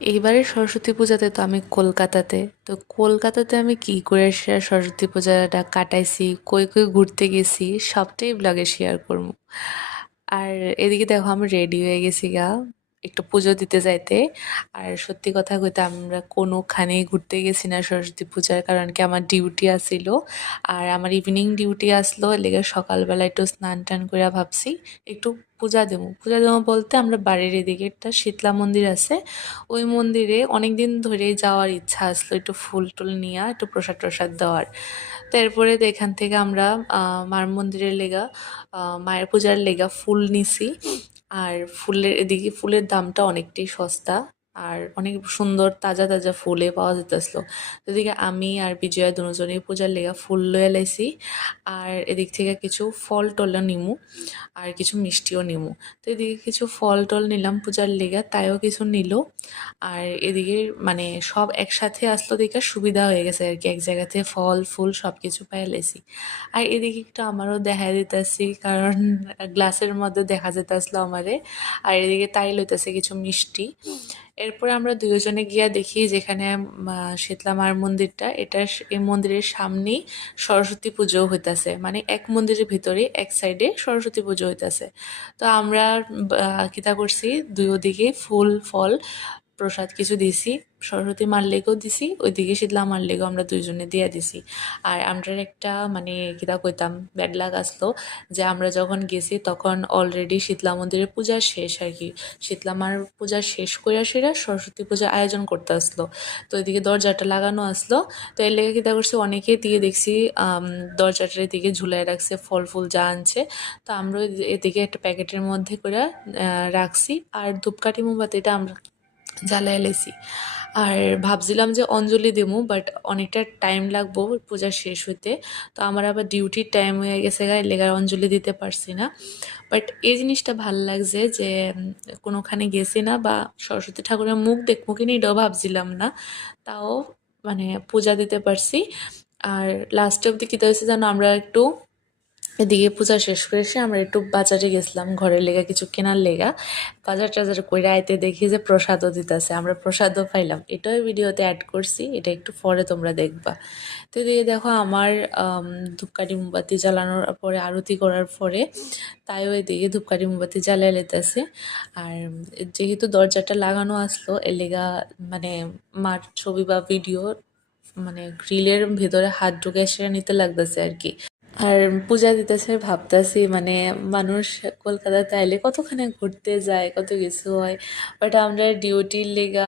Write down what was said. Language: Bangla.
এইবারে সরস্বতী পূজাতে তো আমি কলকাতাতে। তো কলকাতাতে আমি কি করে সরস্বতী পূজাটা কাটাইছি, কই কই ঘুরতে গেছি, সবটাই ব্লগে শেয়ার করবো। আর এদিকে দেখো আমি রেডি হয়ে গেছি গা একটু পুজো দিতে যাইতে। আর সত্যি কথা কইতে আমরা কোনোখানেই ঘুরতে গেছি না সরস্বতী পূজার, কারণ কি আমার ডিউটি আসিল। আর আমার ইভিনিং ডিউটি আসলো, লেগে সকালবেলা একটু স্নান টান করে ভাবছি একটু পূজা দেবো বলতে আমরা বাড়ির এদিকে একটা শীতলা মন্দির আছে, ওই মন্দিরে অনেকদিন ধরেই যাওয়ার ইচ্ছা আসলো, একটু ফুল টুল নিয়ে একটু প্রসাদ টসাদ দেওয়ার। তারপরে তো এখান থেকে আমরা মার মন্দিরের লেগা মায়ের পূজার লেগা ফুল নিছি। আর ফুলের এদিকে ফুলের দামটা অনেকটাই সস্তা, আর অনেক সুন্দর তাজা তাজা ফুলে পাওয়া যেতেছিল। এদিকে আমি আর বিজয়া দুজনেই পূজার লেগা ফুল লয়ে লাইছি। আর এদিক থেকে কিছু ফল টলও নিমু, আর কিছু মিষ্টিও নিমু। তো এদিকে কিছু ফল টল নিলাম পূজার লেগা, তাইও কিছু নিল। আর এদিকে মানে সব একসাথে আসলো দেখে সুবিধা হয়ে গেছে আর কি, এক জায়গাতে ফল ফুল সব কিছু পাইয়া লেছি। আর এদিকে একটু আমারও দেখা দিতেছি, কারণ গ্লাসের মধ্যে দেখা যেতেছিল আমারে। আর এদিকে তাই লইতেছে কিছু মিষ্টি। এরপরে আমরা দুজনে গিয়া দেখি যেখানে শীতলা মার মন্দিরটা, এই মন্দিরের সামনেই সরস্বতী পুজো হইতাছে, মানে এক মন্দিরের ভিতরে এক সাইডে সরস্বতী পুজো হইতাছে। তো আমরা কিতা করছি, দুই ওদিকে ফুল ফল প্রসাদ কিছু দিছি, সরস্বতী মার লেগেও দিছি, ওইদিকে শীতলা মার লেগেও আমরা দুইজনে দিয়া দিছি। আর আমরার একটা মানে কিতা কইতাম ব্যাড লাক আসলো, যে আমরা যখন গেছি তখন অলরেডি শীতলা মন্দিরের পূজা শেষ আর কি। শীতলা মার পূজা শেষ করে সেরা সরস্বতী পূজার আয়োজন করতে আসলো। তো এদিকে দরজাটা লাগানো আসলো। তো এর লেগে কিতা করছে, অনেকে দিয়ে দেখছি দরজাটার দিকে ঝুলাই রাখছে ফল ফুল যা আনছে। তো আমরা এদিকে একটা প্যাকেটের মধ্যে করে রাখছি। আর ধূপকাঠি মোমবাতিটা আমরা জ্বালায় লাইছি। আর ভাবছিলাম যে অঞ্জলি দেবো, বাট অনেকটা টাইম লাগবো পূজা শেষ হইতে। তো আমার আবার ডিউটির টাইম হয়ে গেছে গা, এর লেগে আর অঞ্জলি দিতে পারছি না। বাট এই জিনিসটা ভাল লাগছে যে কোনোখানে গেছি না, বা সরস্বতী ঠাকুরের মুখ দেখবো কিনা এটাও ভাবছিলাম না, তাও মানে পূজা দিতে পারছি। আর লাস্টে অব্দি কী হয়েছে জানো, আমরা একটু এদিকে পূজা শেষ করে এসে আমরা একটু বাজারে গেছিলাম ঘরের লেগা কিছু কেনার লেগা। বাজার টাজার কইরা আইতে দেখি যে প্রসাদও দিতেছে, আমরা প্রসাদও পাইলাম, এটাও ভিডিওতে অ্যাড করছি, এটা একটু পরে তোমরা দেখবা। তো এদিকে দেখো আমার ধূপকাঠি মোমবাতি জ্বালানোর পরে আরতি করার পরে তাইও এদিকে ধূপকাঠি মোমবাতি জ্বালিয়ে লেতেছে। আর যেহেতু দরজাটা লাগানো আসলো এর লেগা মানে মার ছবি বা ভিডিও মানে গ্রিলের ভেতরে হাত ঢুকে সেটা নিতে লাগতেছে আর কি। আর পূজা দিতেছে ভাবতাছি মানে মানুষ কলকাতাতে আইলে কতখানি ঘুরতে যায়, কত কিছু হয়, বাট আমরা ডিউটির লেগা